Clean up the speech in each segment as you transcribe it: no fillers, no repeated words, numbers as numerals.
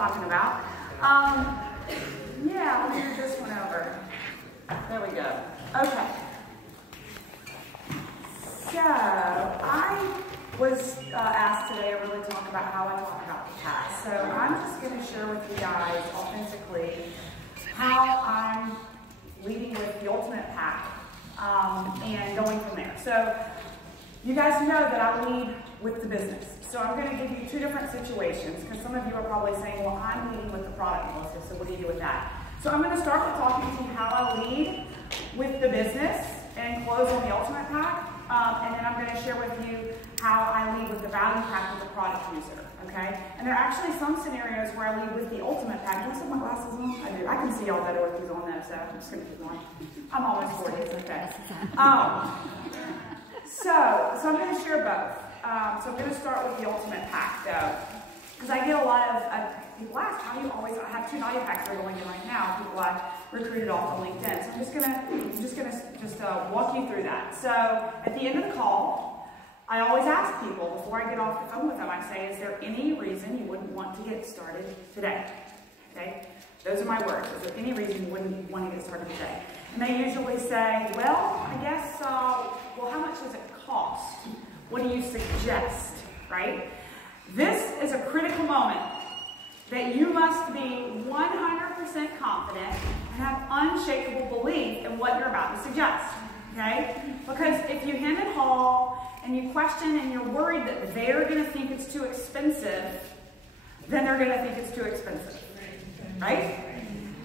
talking about. Yeah, let me move this one over. There we go. Okay. So, I was asked today to really talk about how I talk about the past. So, I'm just going to share with you guys authentically how I'm leading with the ultimate pack and going from there. So, you guys know that I lead with the business. So, I'm going to give you two different situations because some of you are probably saying, well, I'm leading with the product, Melissa, so what do you do with that? So, I'm going to start with talking to you how I lead with the business and close on the ultimate pack. And then I'm going to share with you how I lead with the value pack with the product user, okay? And there are actually some scenarios where I lead with the ultimate pack. Do I have my glasses on? I do. I can see all better with these on though, so I'm just going to keep going. I'm almost 40, it's okay. So I'm going to share both. So I'm going to start with the ultimate pack though, because I get a lot of people ask, how do you always, I have 2 value packs that are going in right now, people I've recruited off of LinkedIn. So I'm just gonna walk you through that. So at the end of the call, I always ask people, before I get off the phone with them, I say, is there any reason you wouldn't want to get started today? Okay? Those are my words. Is there any reason you wouldn't want to get started today? And they usually say, well, I guess, well, how much does it cost? What do you suggest, right? This is a critical moment that you must be 100% confident and have unshakable belief in what you're about to suggest, okay? Because if you hem and haw and you question and you're worried that they're going to think it's too expensive, then they're going to think it's too expensive, right?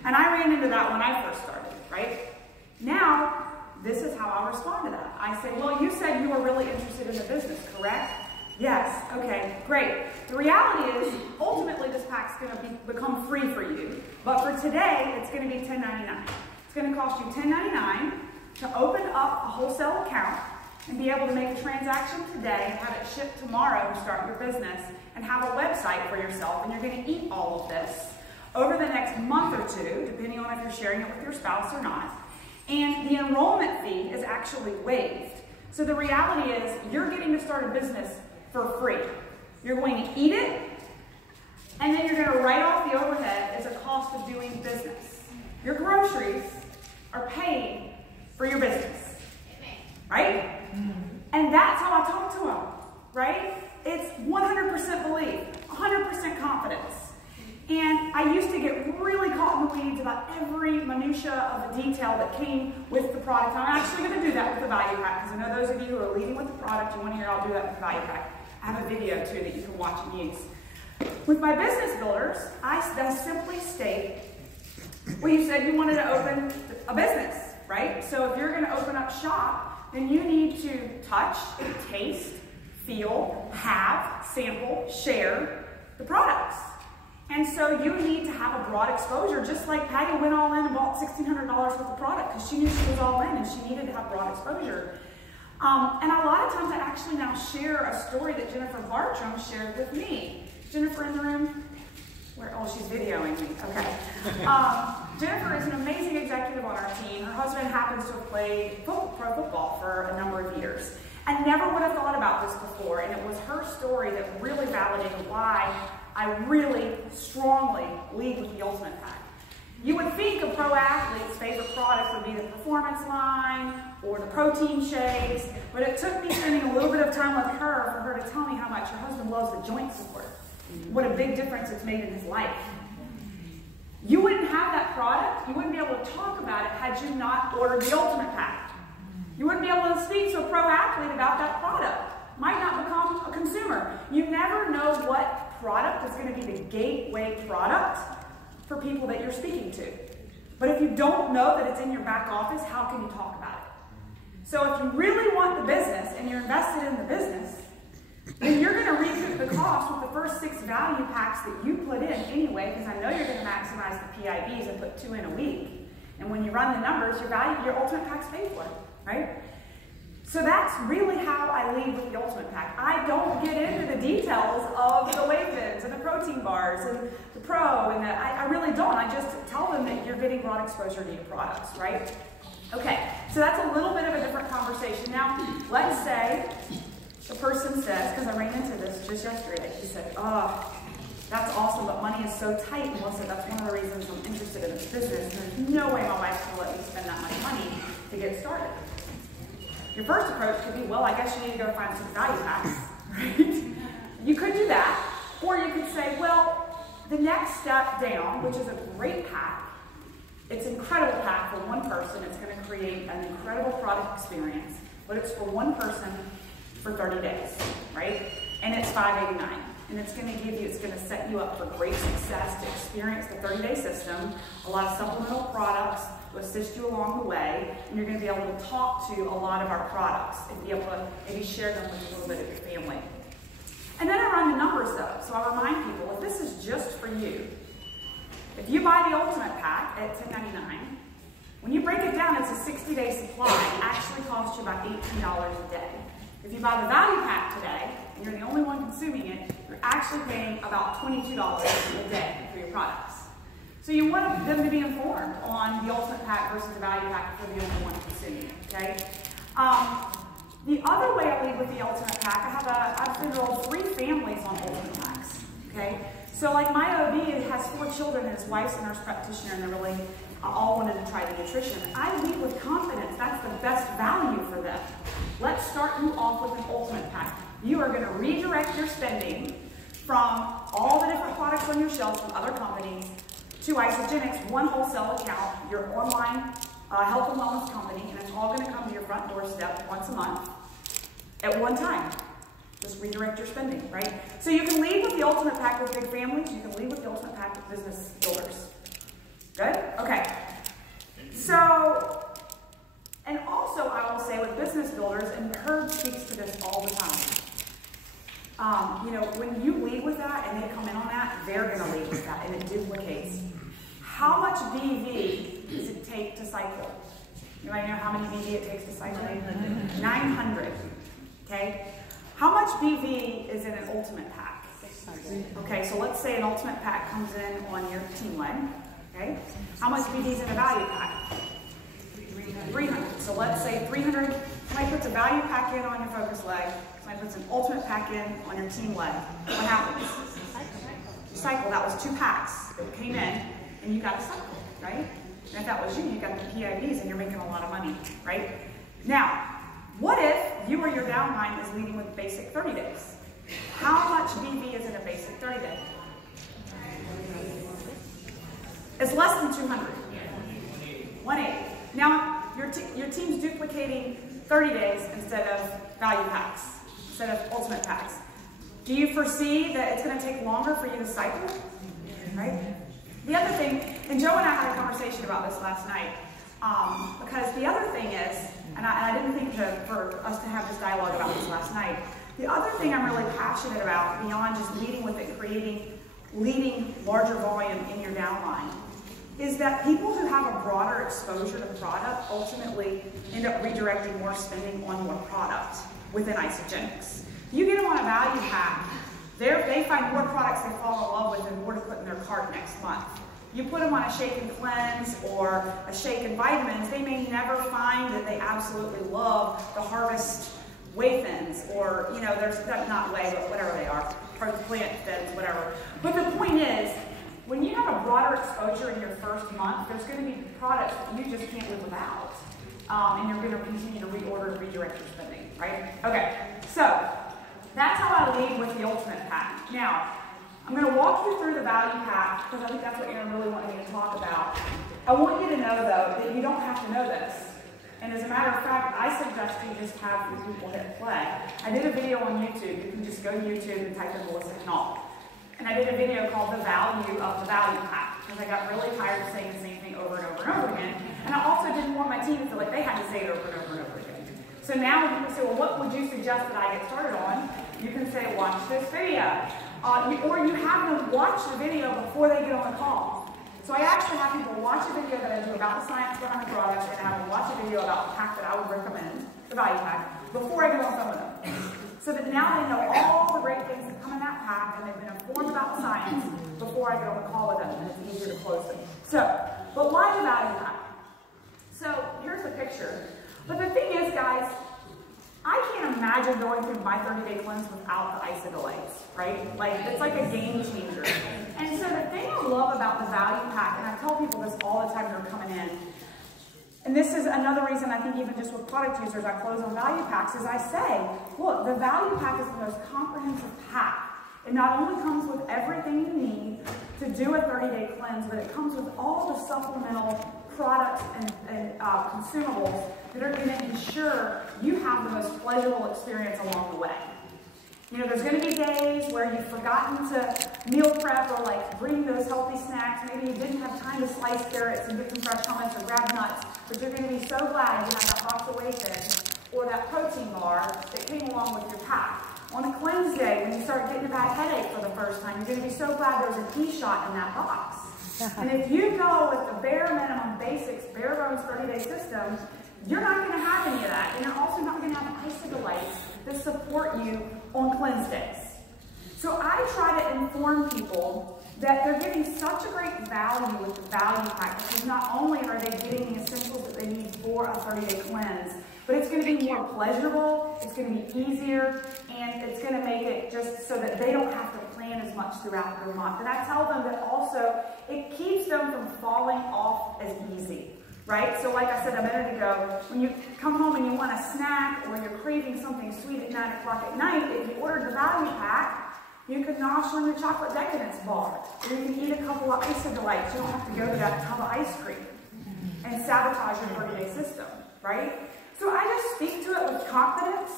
And I ran into that when I first started, right? Now, this is how I respond to that. I say, well, you said you were really interested in the business, correct? Yes, okay, great. The reality is, ultimately this pack's going to become free for you. But for today, it's going to be $10.99. It's going to cost you $10.99 to open up a wholesale account and be able to make a transaction today and have it shipped tomorrow to start your business and have a website for yourself. And you're going to eat all of this over the next month or two, depending on if you're sharing it with your spouse or not. And the enrollment fee is actually waived. So the reality is, you're getting to start a business for free. You're going to eat it, and then you're going to write off the overhead as a cost of doing business. Your groceries are paid for your business, right? And that's how I talk to them, right? It's 100% belief, 100% confidence. And I used to get really caught in the weeds about every minutia of the detail that came with the product. And I'm actually going to do that with the value pack, because I know those of you who are leading with the product, you want to hear I'll do that with the value pack. I have a video too that you can watch and use. With my business builders, I simply state, well, you said you wanted to open a business, right? So if you're going to open up shop, then you need to touch, taste, feel, have, sample, share the products. And so you need to have a broad exposure, just like Patty went all in and bought $1,600 worth of product because she knew she was all in and she needed to have broad exposure. And a lot of times I actually now share a story that Jennifer Bartram shared with me. Jennifer in the room? Oh, she's videoing me. Okay. Jennifer is an amazing executive on our team. Her husband happens to have played pro football for a number of years. I never would have thought about this before, and it was her story that really validated why I really strongly lead with the ultimate pack. You would think a pro athlete's favorite product would be the performance line or the protein shakes, but it took me spending a little bit of time with her for her to tell me how much her husband loves the joint support. What a big difference it's made in his life. You wouldn't have that product, you wouldn't be able to talk about it had you not ordered the ultimate pack. You wouldn't be able to speak to a pro athlete about that product. Might not become a consumer. You never know what product is going to be the gateway product for people that you're speaking to. But if you don't know that it's in your back office, how can you talk about it? So if you really want the business and you're invested in the business, then you're going to recoup the cost with the first 6 value packs that you put in anyway, because I know you're going to maximize the PIBs and put 2 in a week. And when you run the numbers, your ultimate pack's paid for, right? So that's really how I lead with the ultimate pack. I don't get into the details of the whey thins and the protein bars and the pro, and I really don't. I just tell them that you're getting broad exposure to your products, right? Okay, so that's a little bit of a different conversation. Now, let's say the person says, because I ran into this just yesterday, he said, oh, That's awesome, but money is so tight, Melissa. That's one of the reasons I'm interested in this business. There's no way my wife's going to let me spend that much money to get started. Your first approach could be, well, I guess you need to go find some value packs, right? You could do that, or you could say, well, the next step down, which is a great pack, it's an incredible pack for one person. It's going to create an incredible product experience, but it's for one person for 30 days, right? And it's $5.89. And it's going to give you, it's going to set you up for great success to experience the 30-day system, a lot of supplemental products to assist you along the way, and you're going to be able to talk to a lot of our products and be able to maybe share them with a little bit of your family. And then I run the numbers though, so I remind people, if this is just for you, if you buy the Ultimate Pack at $10.99, when you break it down, it's a 60-day supply. It actually costs you about $18 a day. If you buy the Value Pack today, and you're the only one consuming it, you're actually paying about $22 a day for your products. So you want them to be informed on the Ultimate Pack versus the Value Pack if you're the only one consuming it, okay? The other way I lead with the Ultimate Pack, I've enrolled 3 families on Ultimate Packs, okay? So like my OB has 4 children and his wife's a nurse practitioner and they're really all wanted to try the nutrition. I lead with confidence. That's the best value for them. Let's start you off with an Ultimate Pack. You are going to redirect your spending from all the different products on your shelf from other companies to Isagenix, one wholesale account, your online health and wellness company, and it's all going to come to your front doorstep once a month at one time. Just redirect your spending, right? So you can lead with the Ultimate Pack with big families. You can lead with the Ultimate Pack with business builders. Good? Okay. So, and also I will say with business builders, and Herb speaks to this all the time. You know, when you lead with that and they come in on that, they're going to lead with that, and it duplicates. How much BV does it take to cycle? You might know how many BV it takes to cycle? 900. 900. Okay? How much BV is in an Ultimate Pack? 600. Okay, so let's say an Ultimate Pack comes in on your team leg. Okay? How much BV is in a Value Pack? 300. So let's say 300. Somebody puts a Value Pack in on your focus leg. Somebody puts an Ultimate Pack in on your team leg. What happens? You cycle. That was 2 packs that came in, and you got to cycle, right? And if that was you, you got the PIVs, and you're making a lot of money, right? Now, what if you or your downline is leading with basic 30 days? How much BV is in a basic 30 day? It's less than 200. 180. Now, your team's duplicating 30 days instead of Value Packs, instead of Ultimate Packs. Do you foresee that it's going to take longer for you to cycle? Right? The other thing, and Joe and I had a conversation about this last night, because the other thing is, and I didn't think for us to have this dialogue about this last night, the other thing I'm really passionate about, beyond just leading with it, leading larger volume in your downline, is that people who have a broader exposure to product ultimately end up redirecting more spending on more product within Isagenix. You get them on a Value Pack, they find more products they fall in love with and more to put in their cart next month. You put them on a shake and cleanse or a shake and vitamins, they may never find that they absolutely love the Harvest whey thins, or, you know, there's not whey, but whatever they are, plant thins, whatever. But the point is, when you have a broader exposure in your first month, there's going to be products that you just can't live without. And you're going to continue to reorder and redirect your spending, right? Okay, so that's how I lead with the Ultimate Pack. Now, I'm going to walk you through the Value Pack, because I think that's what Aaron really wanted me to talk about. I want you to know, though, that you don't have to know this. And as a matter of fact, I suggest you just have your people hit play. I did a video on YouTube. You can just go to YouTube and type in Melissa Henault. And I did a video called The Value of the Value Pack, because I got really tired of saying the same thing over and over and over again. And I also didn't want my team to feel like they had to say it over and over and over again. So now when people say, well, what would you suggest that I get started on? You can say, watch this video. Or you have them watch the video before they get on the call. So I actually have people watch a video that I do about the science behind the products, and have them watch a video about the pack that I would recommend, the Value Pack, before I get on the phone with them. So that now they know all the great things that come in that pack, and they've been informed about the science before I get on the call with them, and it's easier to close them. So, but why the Value Pack? So here's the picture. But the thing is, guys, I can't imagine going through my 30-day cleanse without the isodelites, right? Like, it's like a game changer. And so the thing I love about the value pack, and I tell people this all the time who are coming in, and this is another reason I think even just with product users, I close on value packs, is I say, look, the value pack is the most comprehensive pack. It not only comes with everything you need to do a 30-day cleanse, but it comes with all the supplemental products and consumables that are going to ensure you have the most pleasurable experience along the way. You know, there's going to be days where you've forgotten to meal prep or like bring those healthy snacks. Maybe you didn't have time to slice carrots and get some fresh hummus or grab nuts, but you're going to be so glad you have that box of wafers or that protein bar that came along with your pack. On a cleanse day, when you start getting a bad headache for the first time, you're going to be so glad there's an e-shot in that box. And if you go with the bare minimum basics, bare bones 30-day system, you're not going to have any of that. And you're also not going to have isodelites that support you on cleanse days. So I try to inform people that they're getting such a great value with the value pack, because not only are they getting the essentials that they need for a 30-day cleanse, but it's going to be more pleasurable, it's going to be easier, and it's going to make it just so that they don't have to plan as much throughout their month. And I tell them that also it keeps them from falling off as easy, right? So like I said a minute ago, when you come home and you want a snack or you're craving something sweet at 9 o'clock at night, if you ordered the value pack, you can nosh on your chocolate decadence bar, or you can eat a couple of isodelites. You don't have to go to that tub of ice cream and sabotage your 30-day system, right? So I just speak to it with confidence.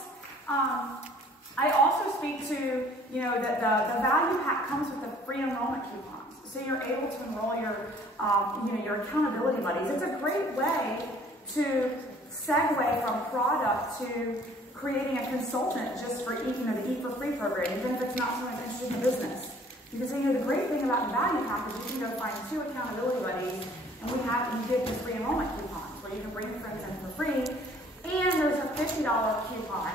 I also speak to, you know, that the value pack comes with the free enrollment coupons. So you're able to enroll your, you know, your accountability buddies. It's a great way to segue from product to creating a consultant just for you know, the Eat for Free program, even if it's not someone interested in the business. Because you know, the great thing about the value pack is you can go find 2 accountability buddies, and you get this free enrollment coupons where you can bring your friends in for free. And there's a $50 coupon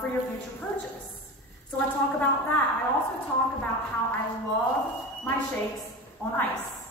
for your future purchase. So I talk about that. I also talk about how I love my shakes on ice.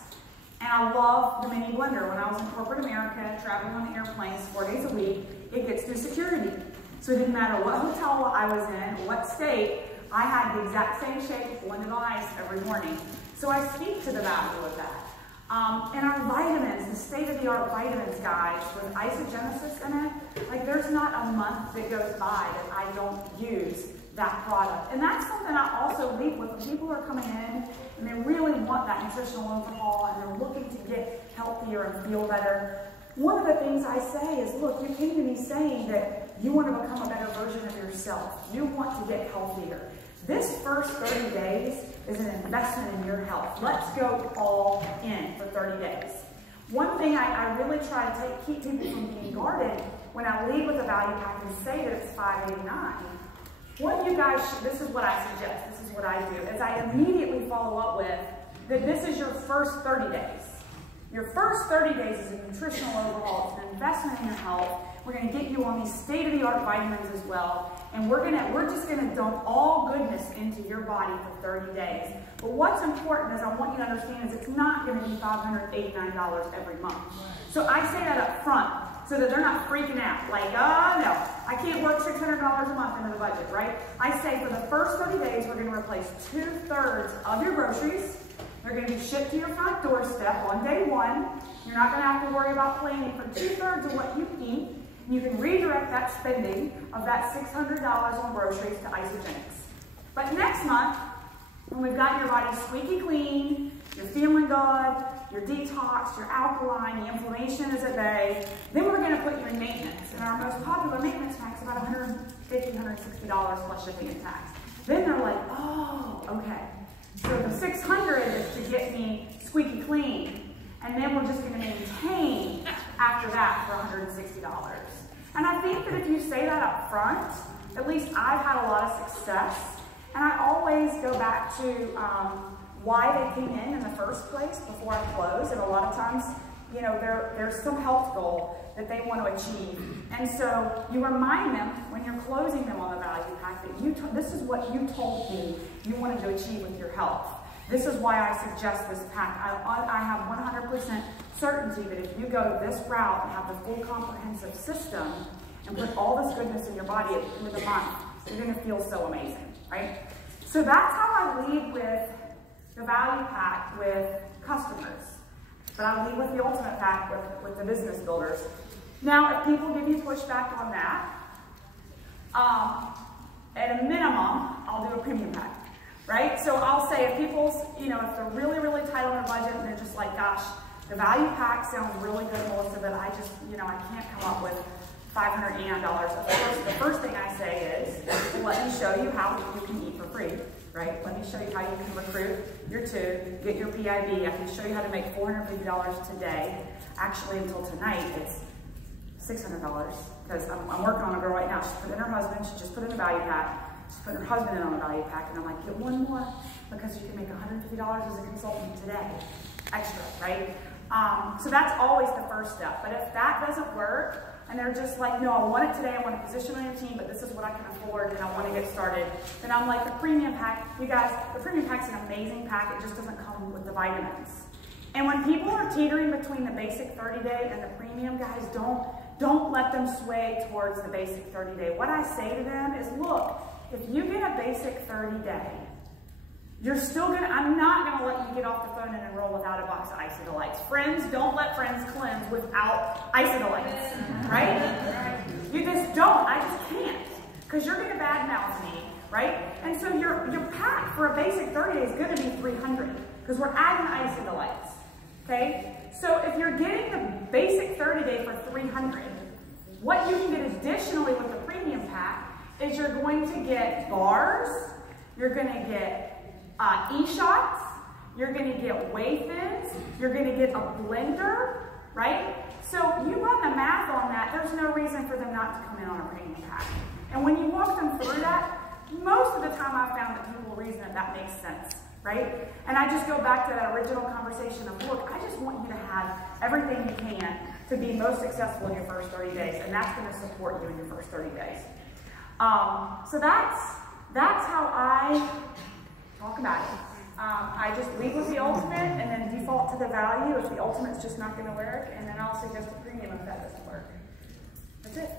And I love the mini blender. When I was in corporate America, traveling on airplanes 4 days a week, it gets through security. So it didn't matter what hotel I was in, what state, I had the exact same shake blended on ice every morning. So I speak to the value of that. And our vitamins, the state-of-the-art vitamins, guys, with isogenesis in it, like there's not a month that goes by that I don't use that product. And that's something I also leave with when people are coming in and they really want that nutritional overhaul and they're looking to get healthier and feel better. One of the things I say is, look, you came to me saying that you want to become a better version of yourself. You want to get healthier. This first 30 days is an investment in your health. Let's go all in for 30 days. One thing I really try to keep people from being guarded when I lead with a value pack and say that it's $5.89. What you guys should, this is what I suggest, this is what I do, is I immediately follow up with that this is your first 30 days. Your first 30 days is a nutritional overhaul. It's an investment in your health. We're going to get you on these state-of-the-art vitamins as well. And we're just going to dump all goodness into your body for 30 days. But what's important is I want you to understand is it's not going to be $589 every month. So I say that up front so that they're not freaking out. Like, oh no, I can't work $600 a month into the budget, right? I say for the first 30 days, we're going to replace 2/3 of your groceries. They're going to be shipped to your front doorstep on day 1. You're not going to have to worry about planning for 2/3 of what you eat. You can redirect that spending of that $600 on groceries to isogenics. But next month, when we've got your body squeaky clean, you're feeling good, your detox, your alkaline, the inflammation is at bay, then we're going to put you in maintenance. And our most popular maintenance pack is about $150, $160 plus shipping and tax. Then they're like, oh, okay. So the $600 is to get me squeaky clean, and then we're just going to maintain after that for $160. And I think that if you say that up front, at least I've had a lot of success. And I always go back to why they came in the first place before I close. And a lot of times, you know, there's some health goal that they want to achieve. And so you remind them when you're closing them on the value pack that this is what you told me you wanted to achieve with your health. This is why I suggest this pack. I have 100% certainty that if you go this route and have the full comprehensive system, and put all this goodness in your body at the end of the month, you're going to feel so amazing, right? So that's how I lead with the value pack with customers. But I lead with the ultimate pack with the business builders. Now, if people give you pushback on that, at a minimum, I'll do a premium pack, right? So I'll say if people's, if they're really, really tight on their budget and they're just like, gosh, the value pack sounds really good, Melissa, but I just, I can't come up with $500 and $800. Of course, the first thing I say is, let me show you how you can eat for free, right? Let me show you how you can recruit your two, get your PIB. I can show you how to make $450 today. Actually, until tonight, it's $600 because I'm working on a girl right now. She's put in her husband, she just put in a value pack. She's putting her husband in on a value pack, and I'm like, get one more because you can make $150 as a consultant today, extra, right? So that's always the first step. But if that doesn't work, and they're just like, no, I want it today, I want to position on your team, but this is what I can afford, and I want to get started, then I'm like, the premium pack, you guys, the premium pack's an amazing pack, it just doesn't come with the vitamins. And when people are teetering between the basic 30-day and the premium, guys, don't let them sway towards the basic 30-day. What I say to them is, look, if you get a basic 30-day, you're still I'm not gonna let you get off the phone and enroll without a box of Isodolites. Friends, don't let friends cleanse without Isodolites, right? You just don't, I just can't, because you're gonna badmouth me, right? And so your pack for a basic 30 day is gonna be $300, because we're adding Isodolites, okay? So if you're getting the basic 30 day for $300, what you can get additionally with the premium pack is you're going to get bars, you're gonna get e-shots, you're going to get whey-thins, you're going to get a blender, right? So you run the math on that, there's no reason for them not to come in on a premium pack. And when you walk them through that, most of the time I've found that people reason that makes sense, right? And I just go back to that original conversation of, look, I just want you to have everything you can to be most successful in your first 30 days, and that's going to support you in your first 30 days. So that's how I talk about it. I just lead with the ultimate and then default to the value if the ultimate's just not going to work, and then I'll suggest a premium if that doesn't work. That's it.